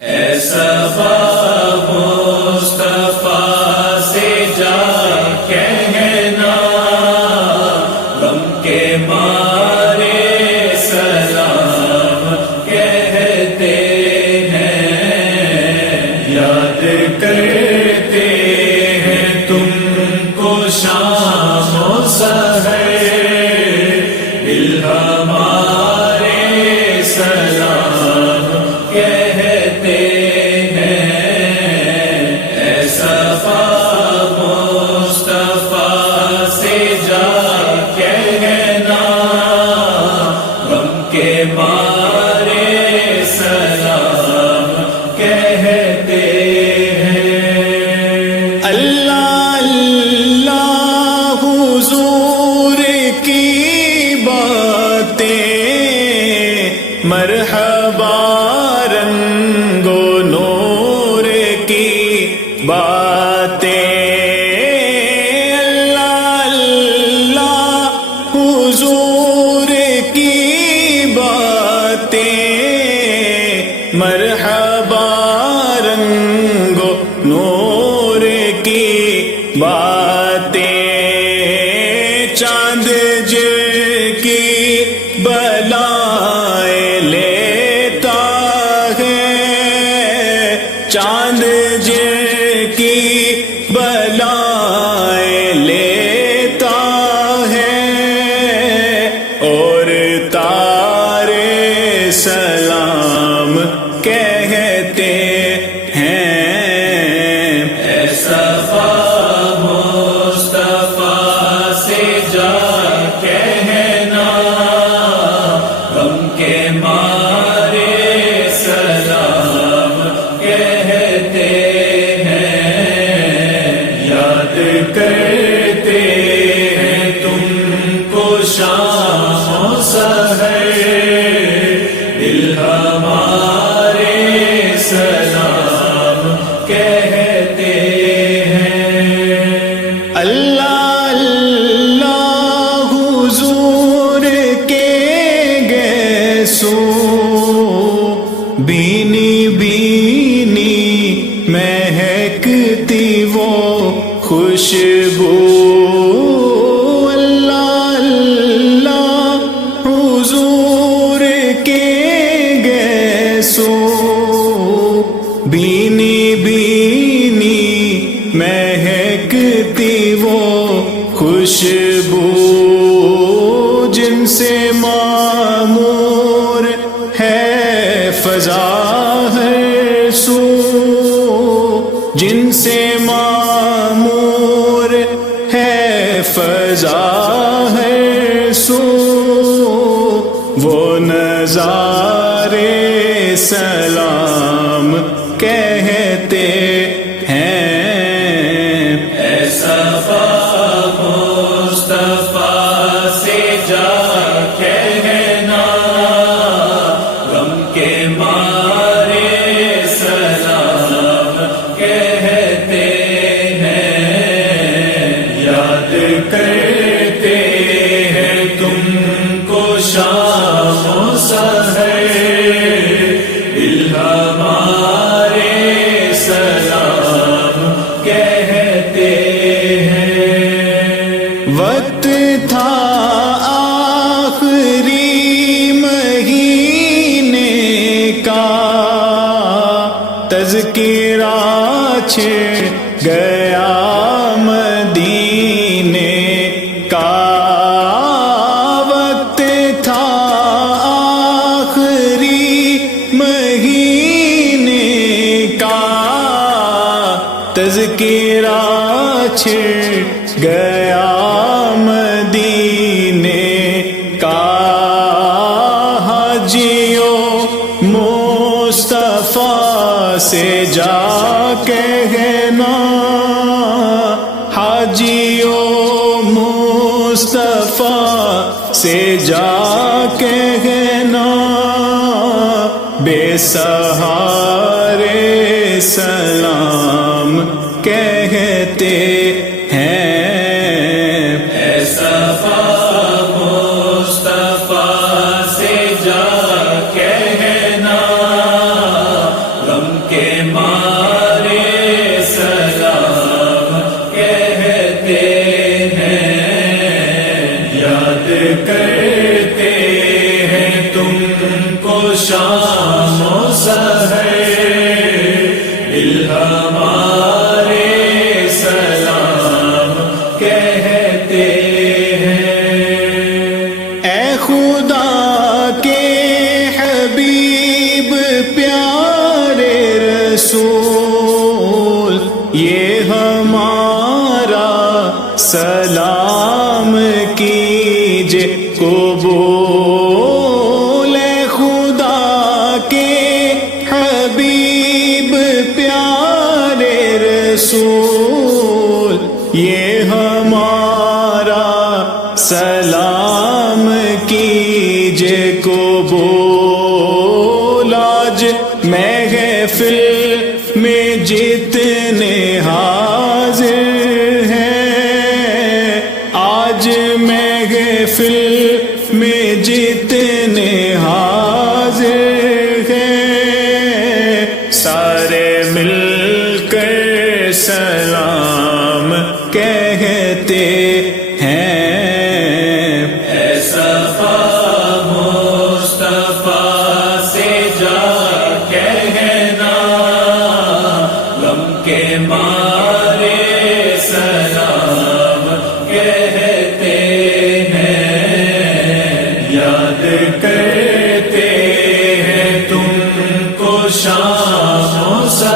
ایسا مصطفیٰ سے جا کہنا غم کے مارے سلام کہتے ہیں، یاد کرتے ہیں تم کو شام و سحر، دل ہمارے سلام کہتے ہیں۔ ایسا مصطفیٰ سے جا کہنا غم کے مارے سلام کہتے ہیں۔ اللہ اللہ حضور کی باتیں، مرحبا رنگ و نور کی باتیں، اللہ اللہ حضور کی باتیں، مرحبا رنگ و نور کی باتیں، چاند کی بلائیں لیتا ہے، چاند کی بلائیں لیتا ہے، اور تارے سلام کہتے ہیں۔ ایسا مصطفیٰ سے جا کہنا غم کے مارے سلام کہتے ہیں، یاد کرتے ہیں تم کو شام و سحر، دل ہمارے سلام کہتے ہیں۔ اللہ اللہ حضور کے گیسو، بینی بینی مہکتی وہ خوشبو، اللہ اللہ حضور کے گیسو، بینی بینی مہکتی وہ خوشبو، جن سے معمور ہے فضا ہر سو، جن سے معمور ہے فضا ہر سو، وہ نظارے سلام کہتے ہیں۔ ایسا مصطفیٰ سے جا کہنا غم کے مارے سلام کہتے ہیں، یاد کرتے ہیں تم کو شام و سحر، دل ہمارے سلام کہتے ہیں۔ وقت تھا آخری مہینے کا، تذکرہ چھڑ گیا مدینے کا، وقت تھا آخری مہینے کا، تذکرہ چھڑ گیا مدینے کا، حاجیوں مصطفیٰ سے جا کہنا، حاجیوں مصطفیٰ سے جا کہنا، بے سہارے سلام کہتے ہیں۔ ایسا مصطفیٰ سے جا کہنا غم کے مارے سلام کہتے ہیں، یاد کرتے ہیں تم کو شام و سحر، دل ہمارے سلام کہتے ہیں۔ اے خدا کے حبیب پیارے رسول، یہ ہمارا سلام کیجے قبول۔ اے خدا کے حبیب پیارے رسول، یہ ہمارا سلام کیجے قبول۔ آج محفل میں جتنے حاضر ہیں، آج محفل میں جتنے حاضر ہیں، سارے مل کر سلام کہتے ہیں۔ ایسا مصطفیٰ سے جا کہنا، غم کے مارے سلام کہتے ہیں، یاد کرتے ہیں تم کو شام و سحر،